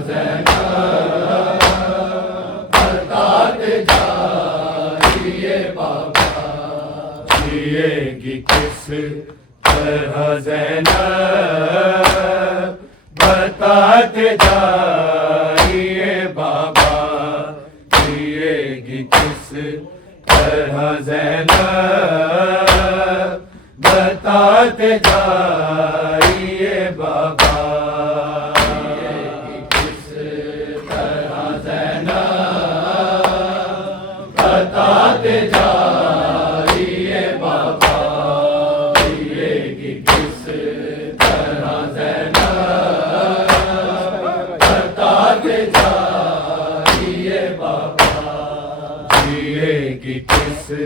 ज़ैनब बताते जाइए बाबा, जिएगी किस तरह ज़ैनब बताते जाइए बाबा, जिएगी किस तरह ज़ैनब बताते जाइए बाबा, जिएगी किस तरह ज़ैनब बताते जाइए बाबा, जिएगी किस तरह ज़ैनब बताते जाइए बाबा, जिएगी किस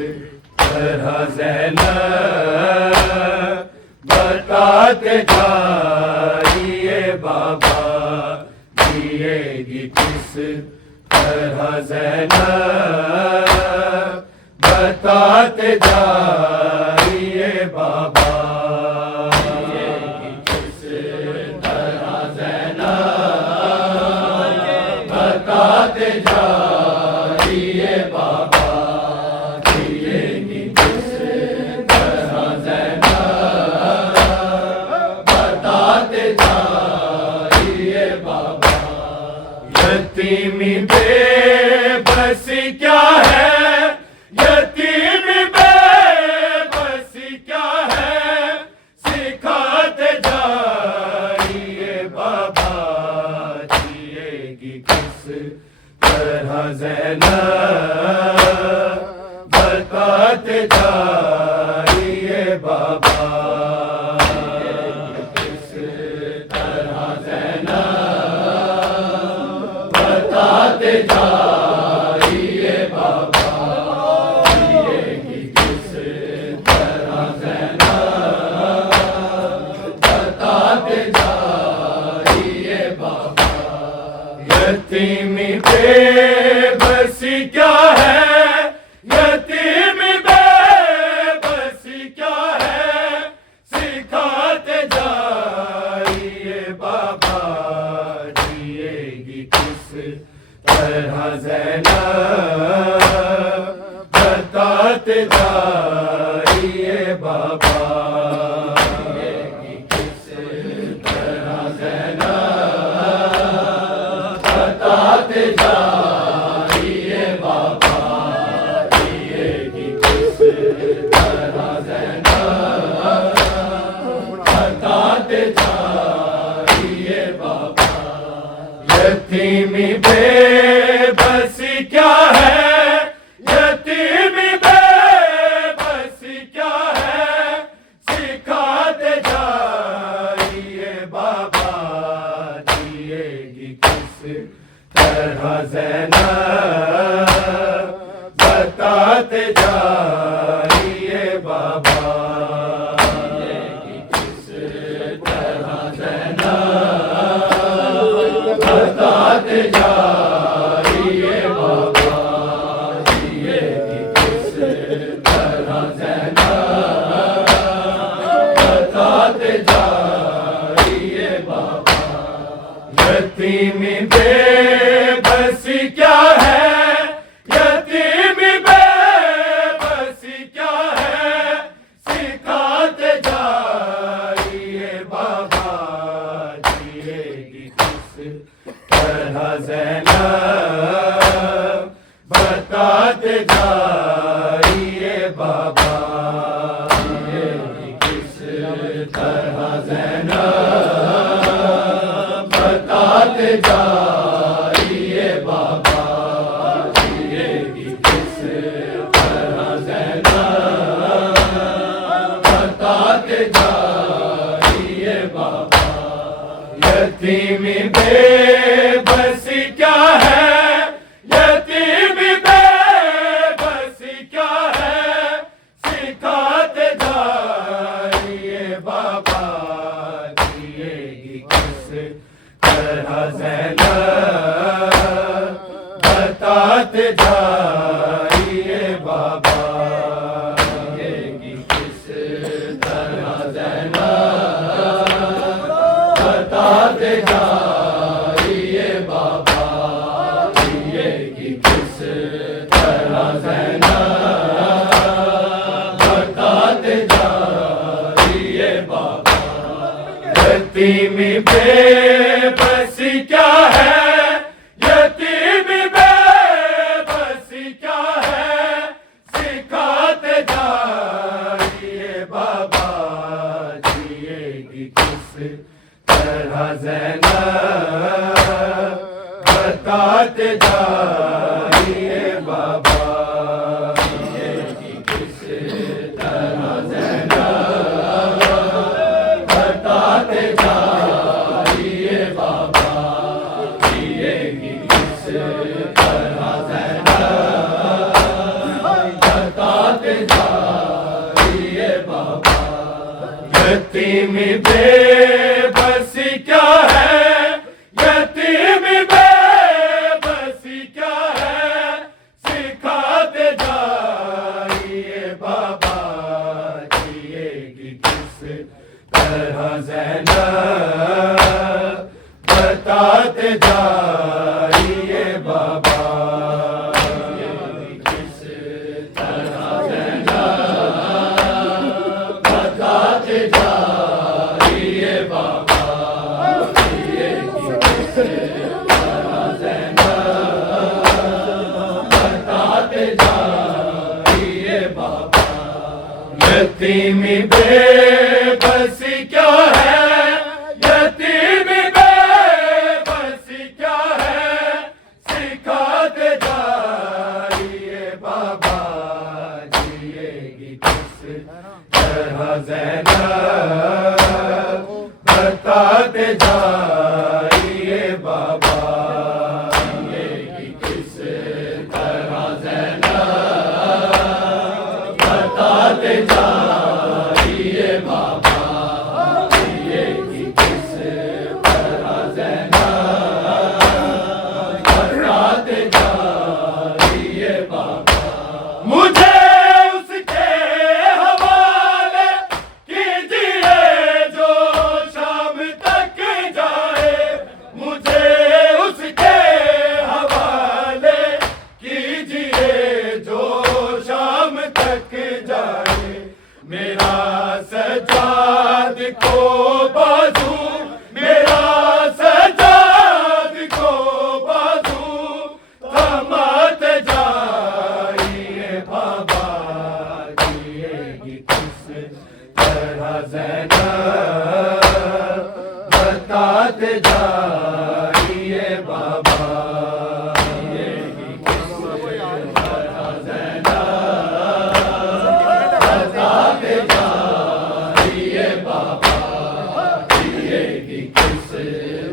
तरह ज़ैनब बताते जाइए बाबा, जिएगी किस तरह ज़ैनब बताते जाइए बाबा, जिएगी किस तरह ज़ैनब बताते जाइए बाबा, जिएगी किस तरह ज़ैनब बताते जाइए बाबा, यतीमी बेबसी क्या है, यतीमी बेबसी क्या है, सिखाते जाइए बाबा, जिएगी किस तरह ज़ैनब बताते जाइए बाबा, किस तरह ज़ैनब बताते जाइए बाबा, जिएगी किस तरह ज़ैनब बताते जाइए बाबा, यतीमी बेबसी क्या है, यतीमी बेबसी क्या है, सिखाते जाइए बाबा, जिएगी किस तरह ज़ैनब बताते जाइए बाबा, जिएगी किस तरह ज़ैनब बताते जाइए बाबा, जिएगी किस तरह ज़ैनब बताते जाइए बाबा, यतीमी बेबसी क्या है, यतीमी बेबसी क्या है, सिखाते जाइए बाबा, जिएगी किस तरह ज़ैनब बताते जाइए बाबा, जिएगी किस तरह ज़ैनब बताते जाइए बाबा, जिएगी किस तरह ज़ैनब बताते जाइए बाबा, यतीमी बेबसी क्या है, यतीमी बेबसी क्या है, सिखाते जाइए बाबा, जिएगी किस तरह ज़ैनब बताते जाइए बाबा, जिएगी किस तरह ज़ैनब बताते जाइए बाबा, जिएगी किस तरह ज़ैनब बताते जाइए बाबा, यतीमी बेबसी क्या है, यतीमी बेबसी क्या है, सिखाते जाइए बाबा, जिएगी किस तरह ज़ैनब बताते जाइए बाबा, जिएगी किस तरह ज़ैनब बताते जाइए यतीमी बेबसी क्या है, यतीमी बेबसी क्या है, सिखाते जाइए बाबा, जिएगी किस तरह ज़ैनब, बताते जाइए बाबा, जिएगी किस तरह ज़ैनब, बताते जाइए बाबा, जिएगी किस तरह ज़ैनब, बताते जाइए बाबा। यतीमी बेबसी क्या है, यतीमी बेबसी क्या है, सिखाते जाइए बाबा, जिएगी किस तरह ज़ैनब, बताते जाइए बाबा, जिएगी किस तरह ज़ैनब, बताते जाइए बाबा, जिएगी किस तरह ज़ैनब, बताते जाइए बाबा। यतीमी बेबसी क्या है, यतीमी बेबसी क्या है, सिखाते जाइए बाबा, जिएगी किस तरह ज़ैनब, बताते जाइए बाबा, जिएगी किस तरह ज़ैनब, बताते जाइए बाबा, जिएगी किस तरह ज़ैनब, बताते जाइए बाबा। मुझे उसके हवाले कीजिए जो शाम तक जाए, मुझे उसके हवाले कीजिए जो शाम तक जाए, मेरा सजाद को बाजू, मेरा सजाद को बाजू, थमाते जाइए बाबा, जिएगी किस तरह ज़ैनब, बताते जाइए बाबा, जिएगी किस तरह ज़ैनब, बताते जाइए बाबा, जिएगी किस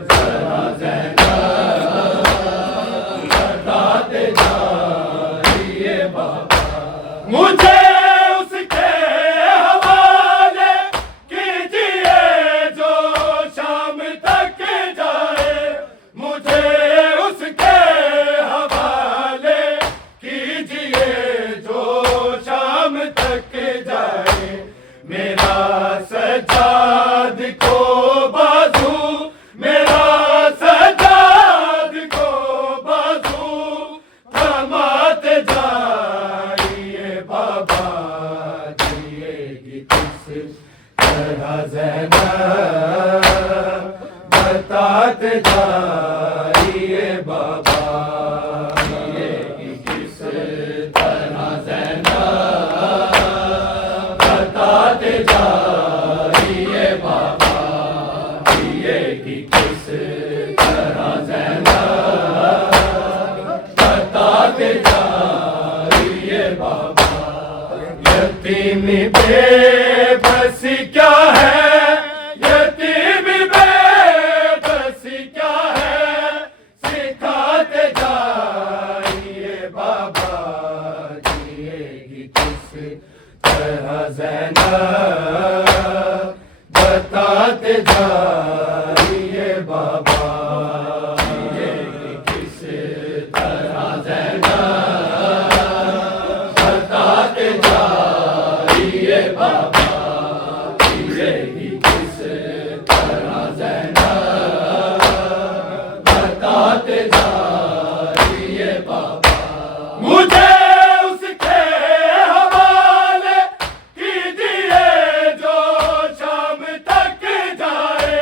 तरह ज़ैनब, बताते जाइए बाबा। मुझे उसके हवाले कीजिए जो शाम तक जाए, मुझे उसके हवाले कीजिए जो शाम तक जाए, मेरा सजाद को बाजू, मेरा सजाद को बाजू, थमाते जाइए बाबा, जिएगी किस तरह ज़ैनब, बताते जाइए बाबा, जिएगी किस तरह ज़ैनब, बताते जाइए बाबा, जिएगी किस तरह ज़ैनब, बताते जाइए बाबा। यतीमी बेबसी क्या है, यतीमी बेबसी क्या है, सिखाते जाइए बाबा, जिएगी किस तरह ज़ैनब, बताते जाइए बाबा, जिएगी किस तरह ज़ैनब, बताते जाइए बाबा, जिएगी किस तरह ज़ैनब, बताते जाइए बाबा। मुझे उसके हवाले कीजिए जो शाम तक जाए,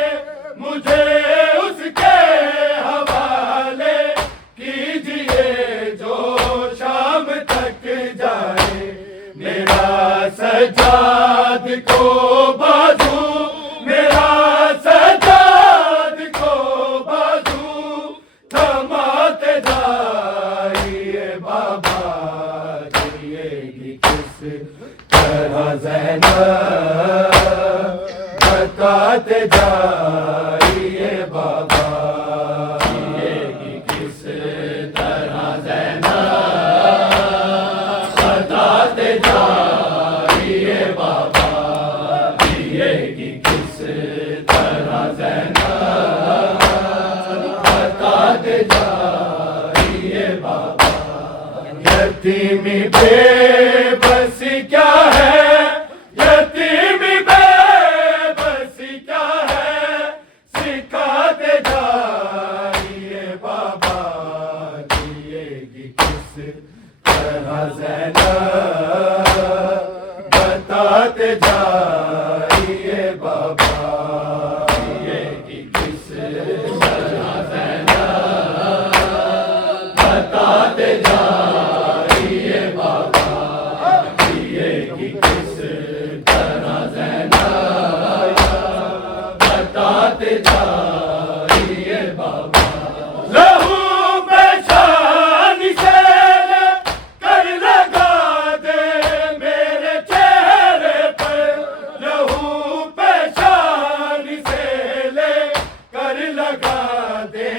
जाइए बाबा, जिएगी किस तरह ज़ैनब, बताते जाइए बाबा, जिएगी किस तरह ज़ैनब, बताते जाइए बाबा। यतीमी बेबसी क्या है, यतीमी बेबसी क्या है, सिखाते जाइए बाबा, जिएगी किस तरह ज़ैनब, बताते जाइए बाबा, जिएगी किस तरह ज़ैनब, बताते जाइए बाबा, जिएगी किस तरह ज़ैनब, बताते जाइए बाबा। लहू पेशानी से कर लगा दे मेरे चेहरे पर, लहू पेशानी से ले कर लगा दे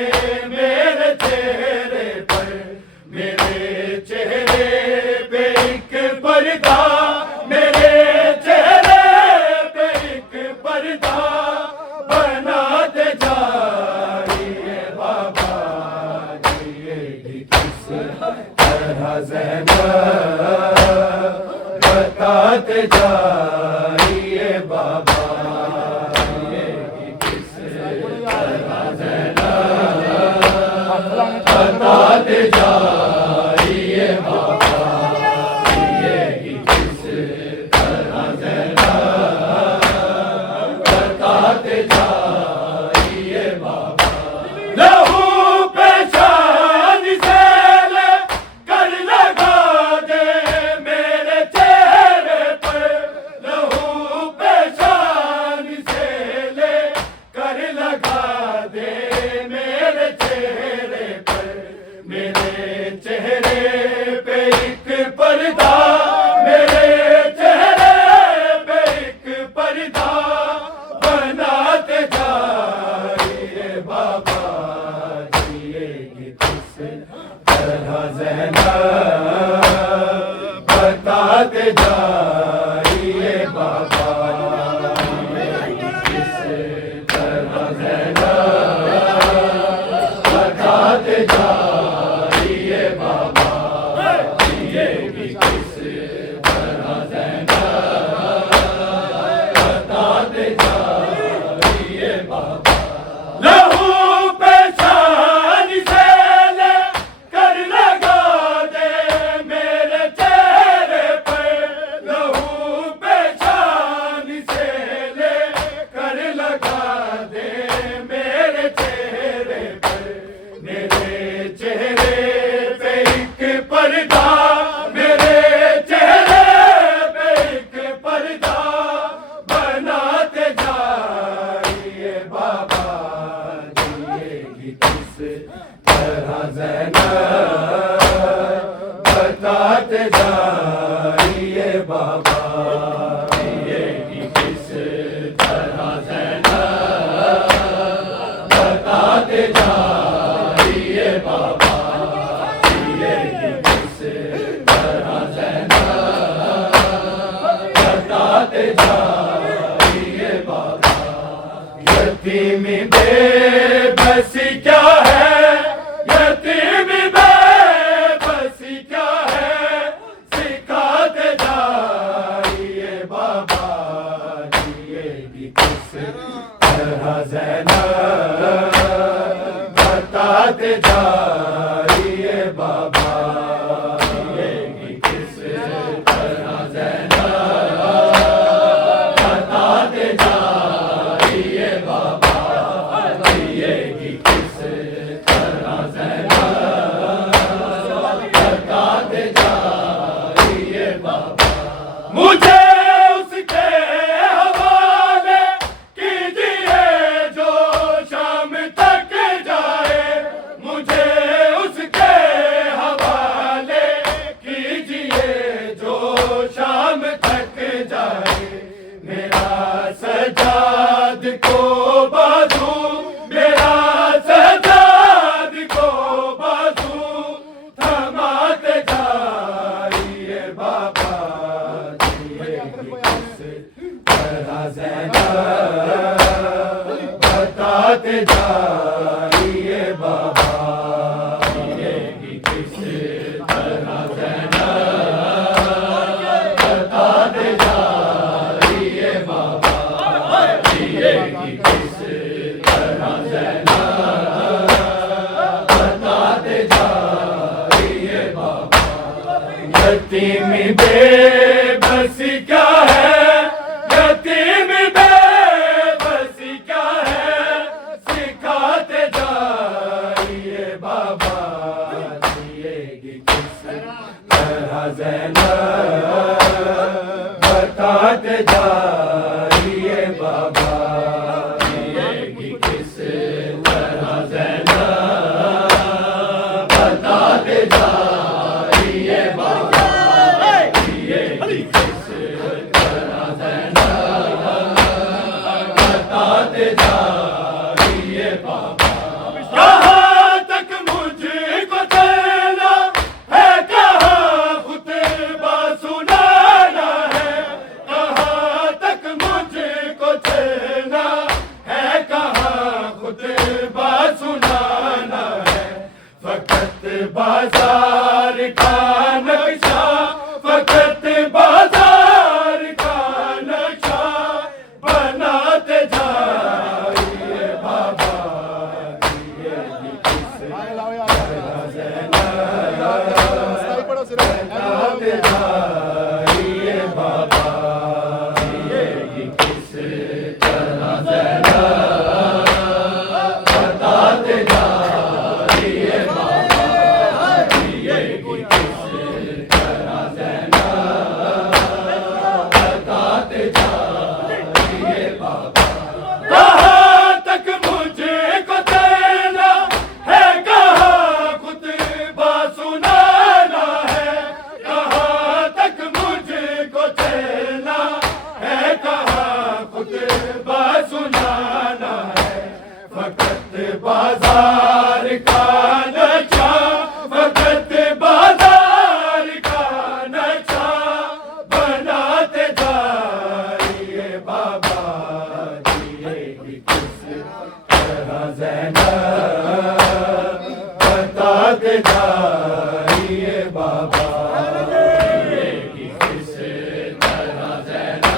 मेरे चेहरे पर, मेरे चेहरे पे एक पर्दा, मेरे चेहरे पे एक पर्दा, बनाते जाइए बाबा, जिएगी किस तरह ज़ैनब, बताते जाइए बाबा, जिएगी किस तरह ज़ैनब, बताते जाइए बाबा, जिएगी किस तरह ज़ैनब, बताते जाइए बाबा। लहू पेशानी से ले कर लगा दे मेरे चेहरे पर, लहू पेशानी से ले कर लगा दे मेरे चेहरे पर, मेरे चेहरे पे एक पर्दा, मेरे चेहरे पे एक पर्दा, बनाते जाइए बाबा, जिएगी किस तरह ज़ैनब, बताते जाइए बाबा, जिएगी किस तरह ज़ैनब, बताते जाइए बाबा, जिएगी किस तरह ज़ैनब, बताते जाइए बाबा। लहू पेशानी से ले कर लगा दे मेरे चेहरे पर, लहू पेशानी से ले कर लगा दे मेरे चेहरे पर, मेरे चेहरे पे एक पर्दा, मेरे चेहरे पे एक पर्दा, बनाते जाइए बाबा, जिएगी किस तरह ज़ैनब, बताते जाइए बाबा, जिएगी किस तरह ज़ैनब, बताते जाइए बाबा, जिएगी किस तरह ज़ैनब, बताते जाइए बाबा। यतीमी बेबसी क्या है, यतीमी बेबसी क्या है, सिखाते जाइए बाबा, जिएगी किस तरह ज़ैनब, बताते जाइए बाबा, जिएगी किस तरह ज़ैनब, बताते जाइए बाबा, जिएगी किस तरह ज़ैनब, बताते जाइए बाबा। मुझे उसके हवाले कीजिए जो शाम तक जाए, मुझे उसके बताते जाइए बाबा, जिएगी किस तरह ज़ैनब, बताते जाइए बाबा, जिएगी किस तरह ज़ैनब, बताते जाइए बाबा। यतीमी बेबसी क्या है, यतीमी बेबसी क्या है, सिखाते जाइए बाबा, जिएगी किस तरह ज़ैनब, बताते जाइए बाबा, जिएगी किस तरह ज़ैनब, बताते जाइए बाबा, जिएगी किस तरह ज़ैनब, बताते जाइए बाबा। कहाँ तक मुझको चलना है, कहाँ खुतबा सुनाना है, कहाँ तक मुझको चलना है, कहाँ खुतबा सुनाना है। फकत बाजार का नक्शा, फकत बाजार का नक्शा, बनाते जाइए बाबा, जिएगी किस तरह ज़ैनब, बताते जाइए बाबा, जिएगी किस तरह ज़ैनब, बताते जाइए बाबा, जिएगी किस तरह ज़ैनब, बताते जाइए बाबा। कहाँ तक मुझको चलना है, कहाँ खुतबा सुनाना है, कहाँ तक मुझको चलना है, कहाँ खुतबा सुनाना है। फकत बाजार का नक्शा, फकत बाजार का नक्शा, बनाते जाइए बाबा, जिएगी किस तरह ज़ैनब, बताते जाइए बाबा, जिएगी किस तरह ज़ैनब,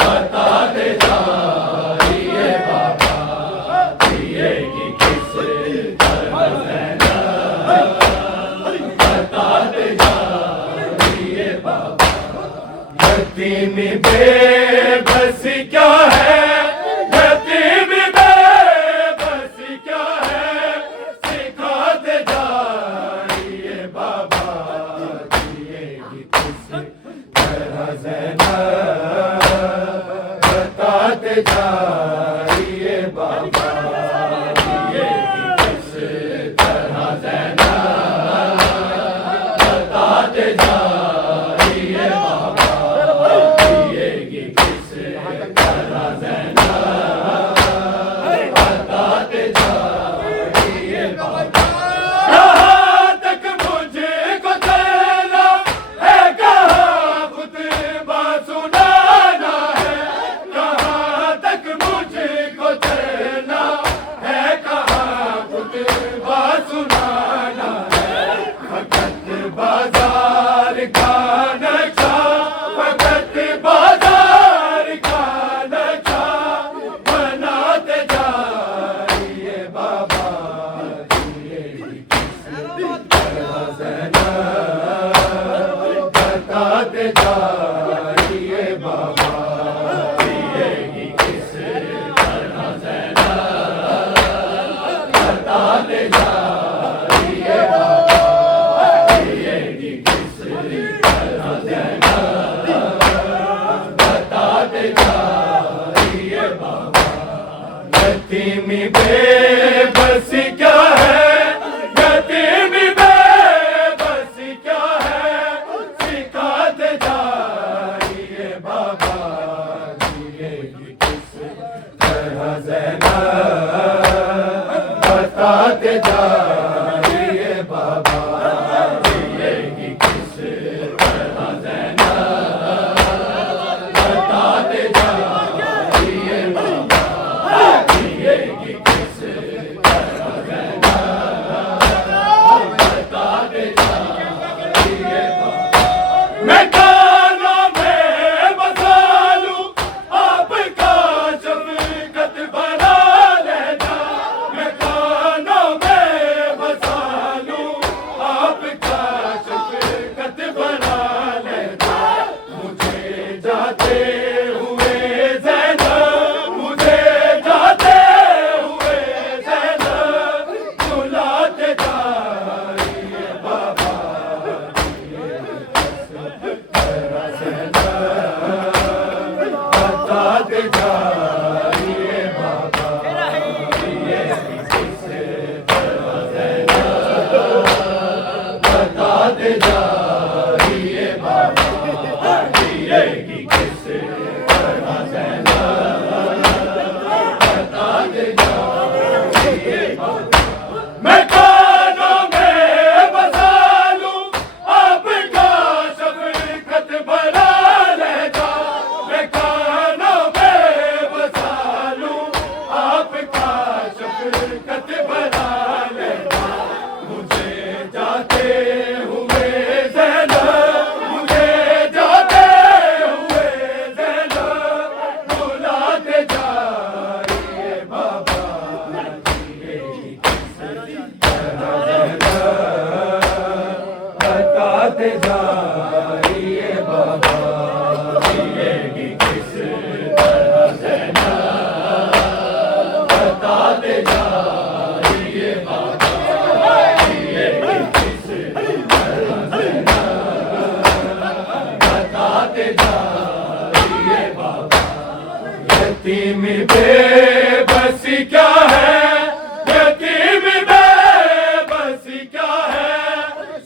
बताते जाइए बाबा, जिएगी किस तरह ज़ैनब, बताते जाइए बाबा। यतीमी बेबसी क्या है, यतीमी बेबसी क्या है, सिखाते जाइए बाबा, जिएगी किस तरह ज़ैनब, बताते जाइए बाबा, जिएगी किस तरह ज़ैनब, बताते जाइए बाबा, जिएगी किस तरह ज़ैनब, बताते जाइए बाबा। कहाँ तक मुझको चलना है, कहाँ खुतबा सुनाना है, कहाँ तक मुझको चलना है, कहाँ खुतबा सुनाना है। फकत बाजार का नक्शा, फकत बाजार का नक्शा, बनाते जाइए बाबा, जिएगी किस तरह ज़ैनब, बताते जाइए बाबा, जिएगी किस तरह ज़ैनब, बताते जाइए बाबा, जिएगी किस तरह ज़ैनब, बताते जाइए बाबा। यतीमी बेबसी क्या है, यतीमी बेबसी क्या है, सिखाते जाइए बाबा, जिएगी किस तरह ज़ैनब, बताते जाइए बाबा, जिएगी किस तरह ज़ैनब, बताते जाइए बाबा। आपका शफकत भरा लहजा मुझे जाते हुए ज़ैनब, मुझे जाते हुए ज़ैनब बुलाते जाइए बाबा जिएगी किस तरह ज़ैनब, बताते जाइए बाबा जिएगी किस तरह ज़ैनब, बताते जाइए बाबा जिएगी किस तरह ज़ैनब, बताते जाइए बाबा। यतीम बेबसी क्या है, यतीम बेबसी क्या है,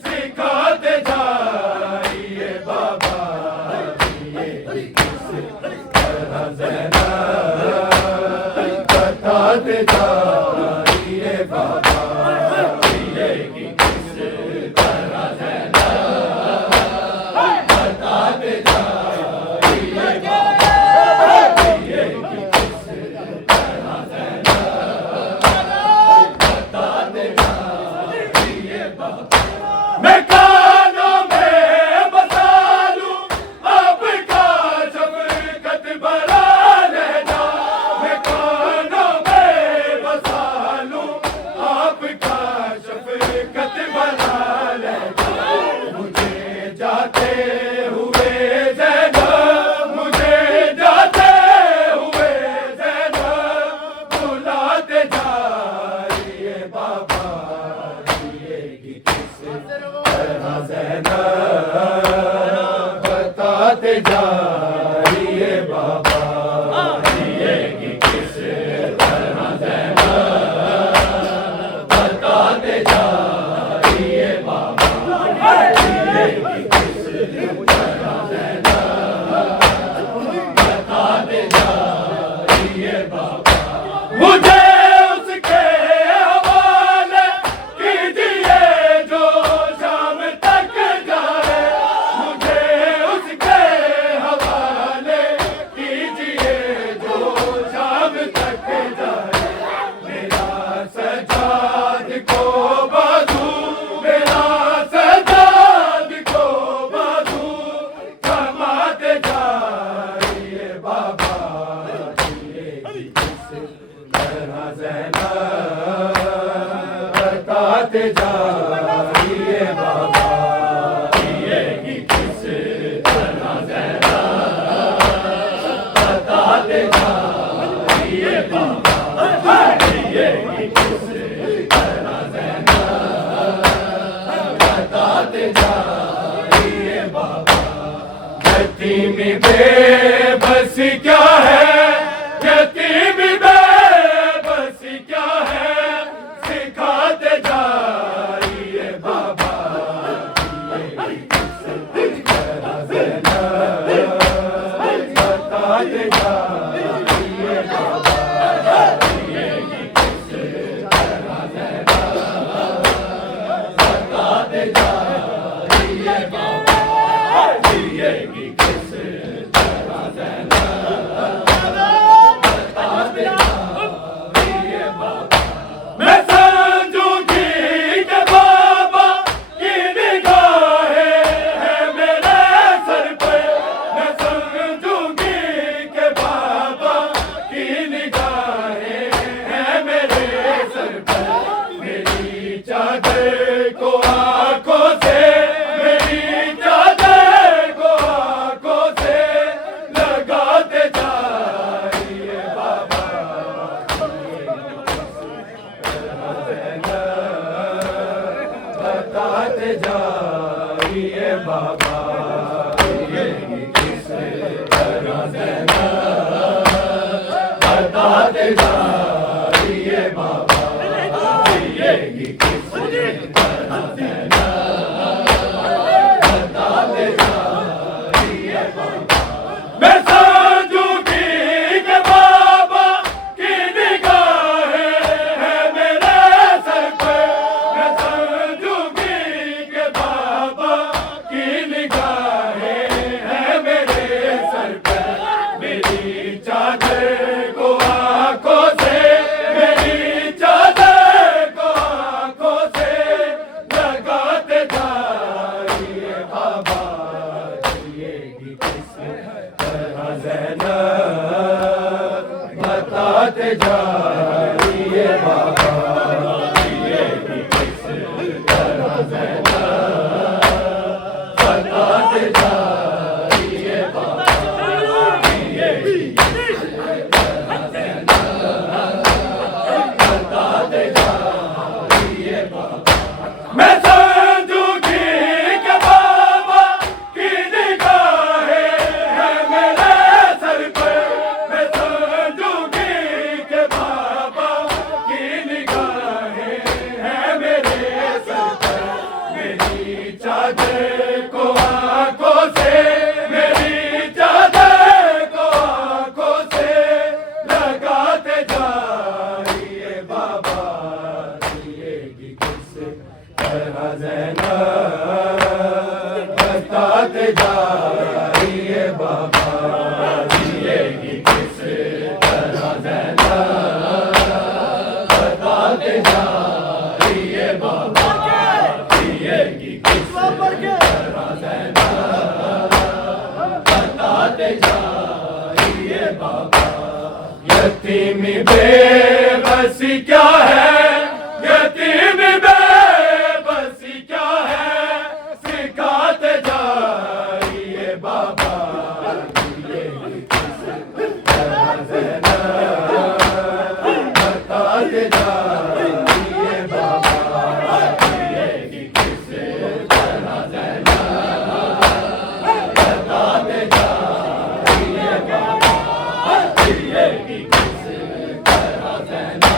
सिखाते जाइए बाबा जिएगी किस तरह ज़ैनब, बताते जाइए बाबा जिएगी किस तरह ज़ैनब, बताते जाइए बाबा जिएगी किस तरह ज़ैनब, बताते जाइए बाबा। मैं कानों में बसा लूं आपका शफकत भरा लहजा, मैं कानों में बसा लूं आपका शफकत भरा लहजा मुझे जाते हुए ज़ैनब, मुझे जाते हुए ज़ैनब बुलाते जाइए बाबा जिएगी किस तरह ज़ैनब, बताते जाइए बाबा जिएगी किस तरह ज़ैनब, बताते जाइए बाबा जिएगी किस तरह ज़ैनब, बताते जाइए बाबा। मुझे उसके हवाले कीजिए जो शाम तक जाए, मुझे उसके हवाले कीजिए जो शाम तक जाए। मेरा सजाद को बाजू, मेरा सजाद को बाजू थमाते जाइए बाबा जिएगी किस तरह ज़ैनब, बताते जाइए बाबा जिएगी किस तरह ज़ैनब, बताते जाइए बाबा जिएगी किस तरह ज़ैनब, बताते जाइए बाबा। यतीम बेबसी क्या है, यतीम बेबसी क्या है, सिखाते जाइए बाबा जिएगी किस तरह ज़ैनब, बताते जाइए बाबा जिएगी किस तरह ज़ैनब, बताते जाइए बाबा जिएगी किस तरह ज़ैनब, बताते जाइए बाबा। मैं समझूंगी कि बाबा की निगाहें हैं मेरे सर पे, मैं समझूंगी कि बाबा की निगाहें हैं मेरे सर पे। मेरी चादर को आंखों से, मेरी चादर को आंखों से लगाते जाइए बाबा बताते जाइए बाबा जिएगी किस तरह ज़ैनब, बताते जाइए बाबा जिएगी किस तरह ज़ैनब, बताते जाइए बाबा। मैं समझूंगी कि बाबा की निगाहें हैं मेरे सर पे, मैं समझूंगी कि बाबा की निगाहें हैं मेरे सर पे। मेरी चादर को आंखों से, बताते जाइए बाबा ये भी किस तरह ज़ैना, बताते जाइए बाबा ये भी किस तरह ज़ैना, बताते जाइए बाबा। मैं समझूंगी कि बाबा की निगाहें हैं मेरे सर पर, मैं समझूंगी कि बाबा की निगाहें हैं मेरे सर पर। मेरी चादर को आंखों से, मेरी चादर को आंखों से लगाते जाइए बाबा जिएगी किस तरह ज़ैना, बताते जाइए बाबा जिएगी किस तरह ज़ैना, बताते जाइए बाबा जिएगी किस तरह ज़ैना, बताते जाइए बाबा। यतीमी बेबसी क्या है, यतीमी बेबसी क्या है, सिखाते जाइए बाबा जिएगी किस तरह ज़ैना, बताते जाइए बाबा जिएगी किस तरह ज़ैना, बताते जाइए बाबा जिएगी किस तरह ज़ैना,